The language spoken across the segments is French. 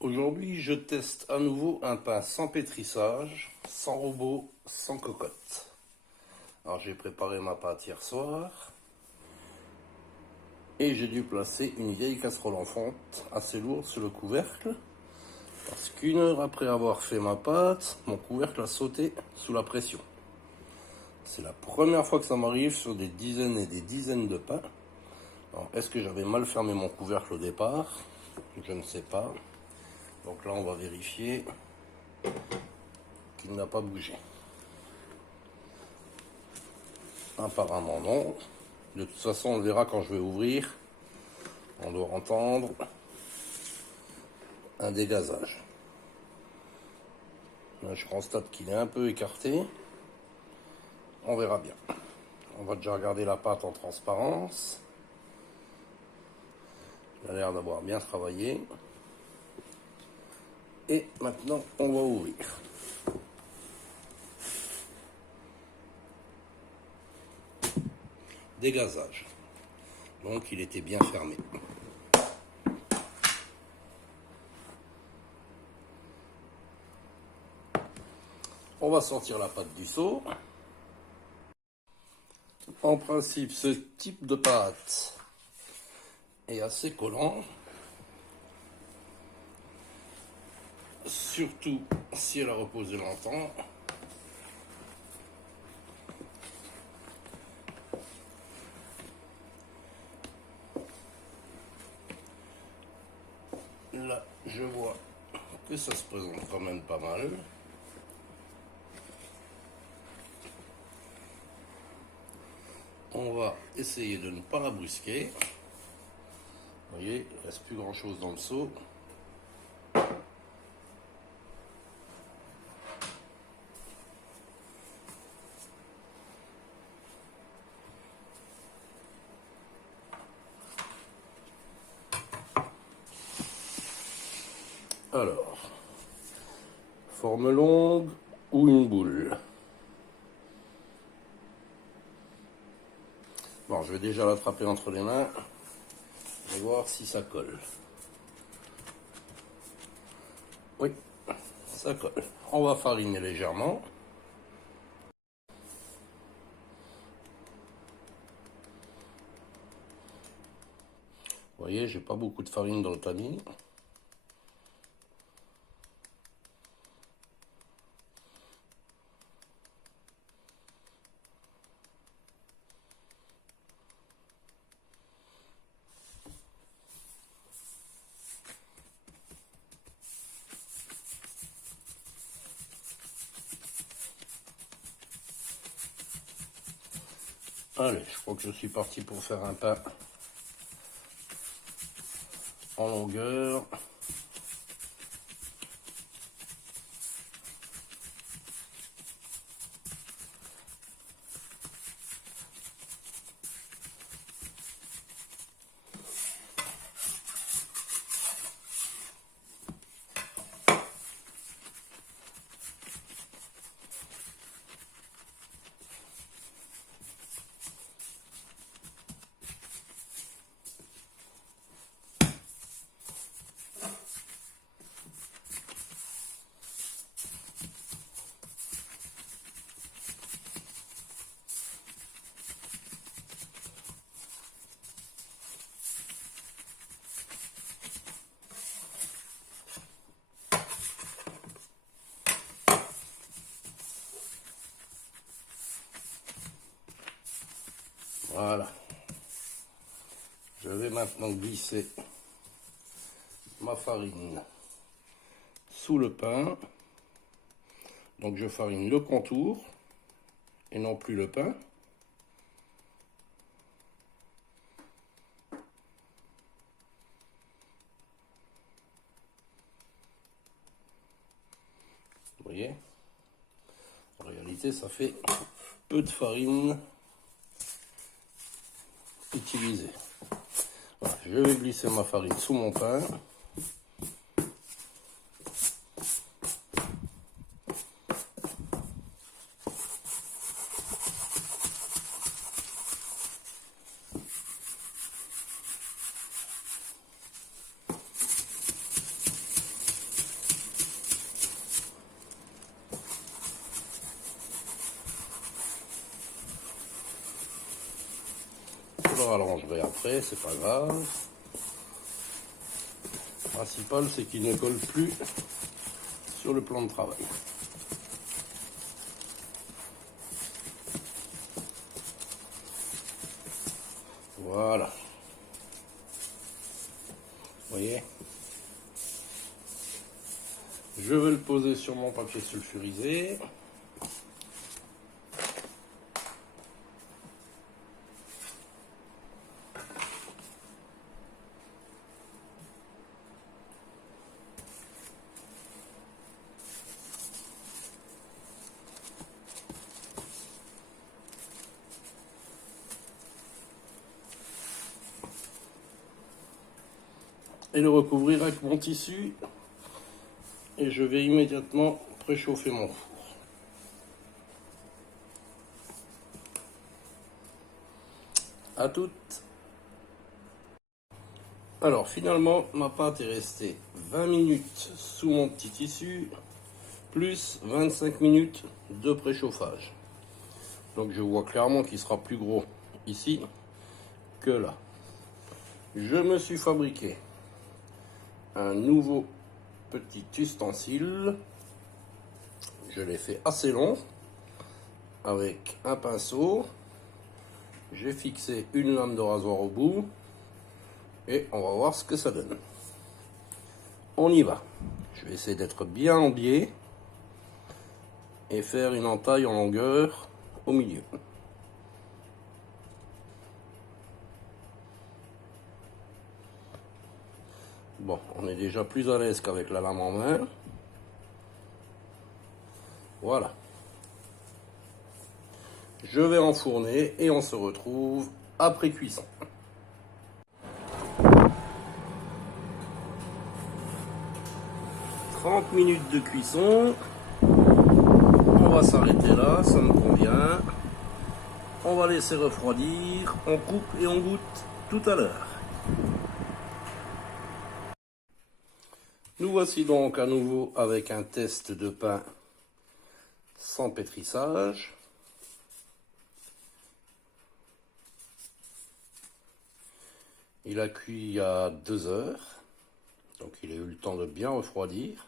Aujourd'hui, je teste à nouveau un pain sans pétrissage, sans robot, sans cocotte. Alors j'ai préparé ma pâte hier soir et j'ai dû placer une vieille casserole en fonte assez lourde sur le couvercle parce qu'une heure après avoir fait ma pâte, mon couvercle a sauté sous la pression. C'est la première fois que ça m'arrive sur des dizaines et des dizaines de pains. Alors, est-ce que j'avais mal fermé mon couvercle au départ? Je ne sais pas. Donc là, on va vérifier qu'il n'a pas bougé. Apparemment non. De toute façon, on le verra quand je vais ouvrir. On doit entendre un dégazage. Là, je constate qu'il est un peu écarté. On verra bien. On va déjà regarder la pâte en transparence. Il a l'air d'avoir bien travaillé. Et maintenant, on va ouvrir. Dégazage. Donc, il était bien fermé. On va sortir la pâte du seau. En principe, ce type de pâte est assez collant. Surtout si elle a reposé longtemps. Là, je vois que ça se présente quand même pas mal. On va essayer de ne pas la brusquer. Vous voyez, il ne reste plus grand chose dans le seau. Alors, forme longue ou une boule? Bon, je vais déjà l'attraper entre les mains et voir si ça colle. Oui, ça colle. On va fariner légèrement. Vous voyez, j'ai pas beaucoup de farine dans le tamis. Allez, je crois que je suis parti pour faire un pain en longueur. Voilà. Je vais maintenant glisser ma farine sous le pain. Donc je farine le contour et non plus le pain. Vous voyez? En réalité, ça fait peu de farine utilisée. Voilà, je vais glisser ma farine sous mon pain. je le rallongerai après, c'est pas grave. Le principal, c'est qu'il ne colle plus sur le plan de travail. Voilà. Vous voyez? Je vais le poser sur mon papier sulfurisé. Et le recouvrir avec mon tissu. Et je vais immédiatement préchauffer mon four. À toutes. Alors finalement, ma pâte est restée 20 minutes sous mon petit tissu, plus 25 minutes de préchauffage. Donc je vois clairement qu'il sera plus gros ici que là. Je me suis fabriqué un nouveau petit ustensile. Je l'ai fait assez long avec un pinceau. J'ai fixé une lame de rasoir au bout et on va voir ce que ça donne. On y va. Je vais essayer d'être bien en biais et faire une entaille en longueur au milieu. Bon, on est déjà plus à l'aise qu'avec la lame en main. Voilà. Je vais enfourner et on se retrouve après cuisson. « 30 minutes de cuisson. On va s'arrêter là, ça me convient. On va laisser refroidir. On coupe et on goûte tout à l'heure. Nous voici donc à nouveau avec un test de pain sans pétrissage. Il a cuit il y a 2 heures, donc il a eu le temps de bien refroidir.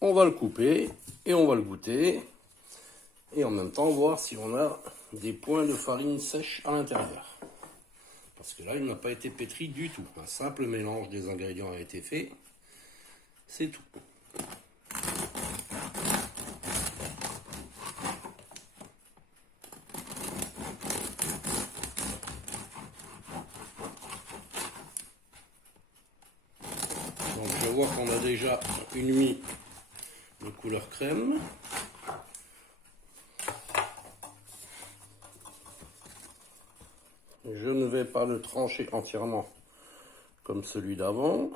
On va le couper et on va le goûter. Et en même temps voir si on a des points de farine sèche à l'intérieur. Parce que là, il n'a pas été pétri du tout. Un simple mélange des ingrédients a été fait. C'est tout. Donc je vois qu'on a déjà une mie de couleur crème. Je ne vais pas le trancher entièrement comme celui d'avant.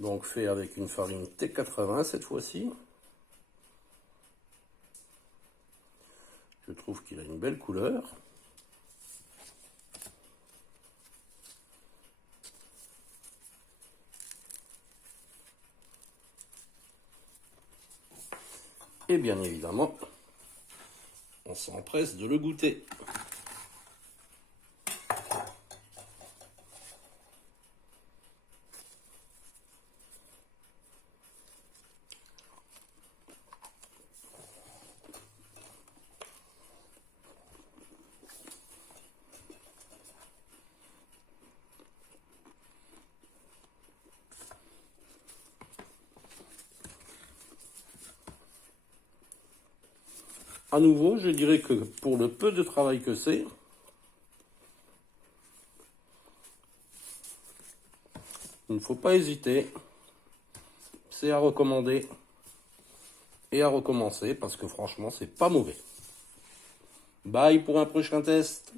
Donc fait avec une farine T80 cette fois-ci. Je trouve qu'il a une belle couleur. Et bien évidemment, on s'empresse de le goûter. À nouveau, je dirais que pour le peu de travail que c'est, il ne faut pas hésiter. C'est à recommander et à recommencer parce que franchement, c'est pas mauvais. Bye pour un prochain test.